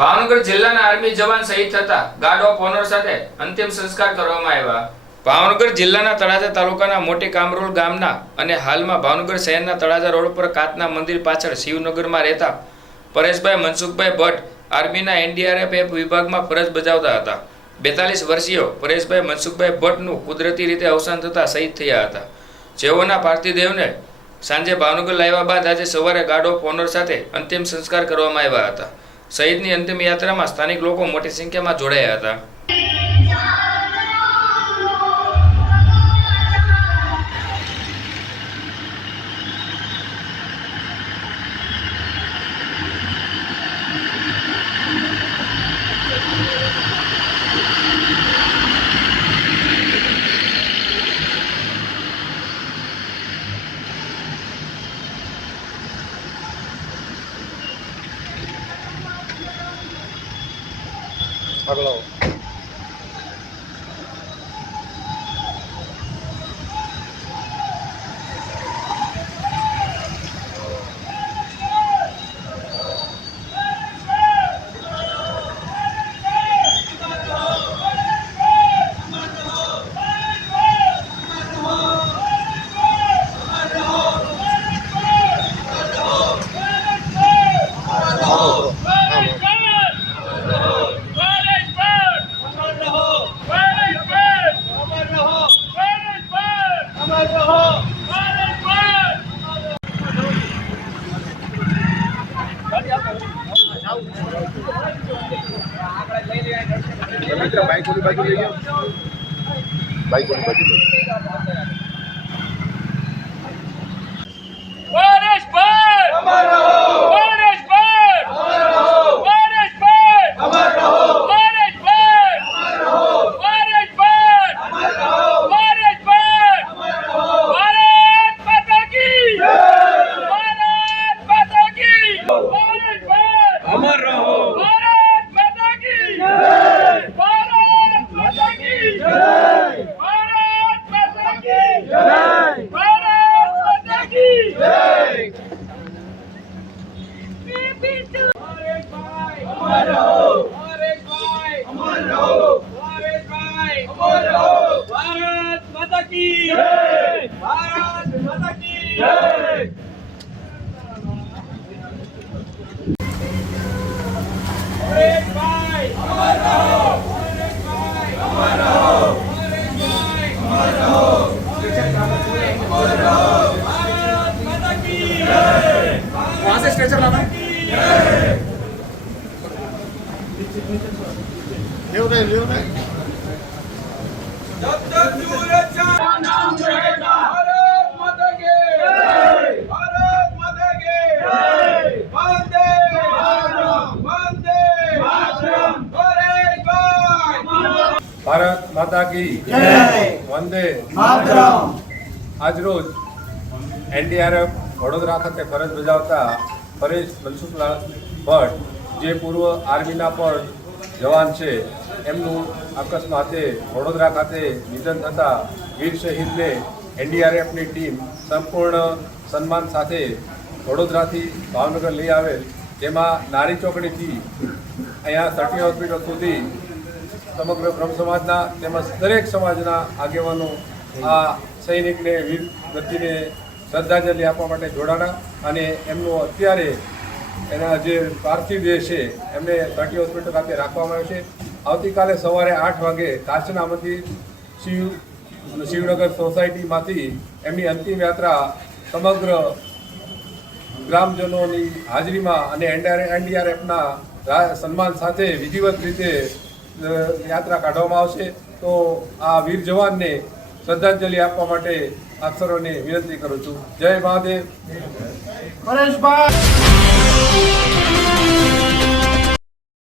ભાવનગર જિલ્લાના આર્મી જવાન શહીદ થતા ગાર્ડ ઓફ ઓનર સાથે અંતિમ સંસ્કાર કરવામાં આવ્યા. ભાવનગર જિલ્લાના તળાજા તાલુકાના મોટી કામરોલ ગામના અને હાલમાં ભાવનગર શહેરના તળાજા રોડ પર કાતના મંદિર પાછળ શિવનગરમાં રહેતા પરેશભાઈ મનસુખભાઈ ભટ્ટ આર્મીના એનડીઆરએફ વિભાગમાં ફરજ બજાવતા હતા. બેતાલીસ વર્ષીય પરેશભાઈ મનસુખભાઈ ભટ્ટનું કુદરતી રીતે અવસાન થતાં શહીદ થયા હતા. જેઓના પાર્થિવદેવને સાંજે ભાવનગર લાવ્યા બાદ આજે સવારે ગાર્ડ ઓફ ઓનર સાથે અંતિમ સંસ્કાર કરવામાં આવ્યા હતા. શહીદની અંતિમ યાત્રામાં સ્થાનિક લોકો મોટી સંખ્યામાં જોડાયા હતા. থাকলেও બાઈક ઓલી બાજુ લઈ જાઓ બાઈક ઓલી બાજુ લઈ જાઓ. ભારત માતા કી વંદે આજરોજ એનડીઆરએફ વડોદરા ખાતે ફરજ બજાવતા પરેશ મનસુખલાલ ભટ્ટ, જે પૂર્વ આર્મીના પણ જવાન છે, એમનું અકસ્માતે વડોદરા ખાતે નિધન થતાં વીર શહીદને એનડીઆરએફની ટીમ સંપૂર્ણ સન્માન સાથે વડોદરાથી ભાવનગર લઈ આવેલ. જેમાં નારી ચોકડીથી અહીંયા સટી હોસ્પિટલ સુધી સમગ્ર બ્રહ્મ સમાજના તેમજ દરેક સમાજના આગેવાનો આ સૈનિકને, વીર ગતિને શ્રદ્ધાંજલિ આપવા માટે જોડાણા. અને એમનું અત્યારે એના જે પાર્થિવ દેહ છે, એમને સટી હોસ્પિટલ ખાતે રાખવામાં આવ્યો છે. આવતીકાલે સવારે આઠ વાગે મંદિર શિવ શિવનગર સોસાયટીમાંથી એમની અંતિમ યાત્રા સમગ્ર ગ્રામજનોની હાજરીમાં અને એનડીઆરએફના સન્માન સાથે વિધિવત રીતે યાત્રા કાઢવામાં આવશે. તો આ વીર જવાનને શ્રદ્ધાંજલિ આપવા માટે આપ વિનંતી કરું છું. જય મહાદેવ. પરેશભાઈ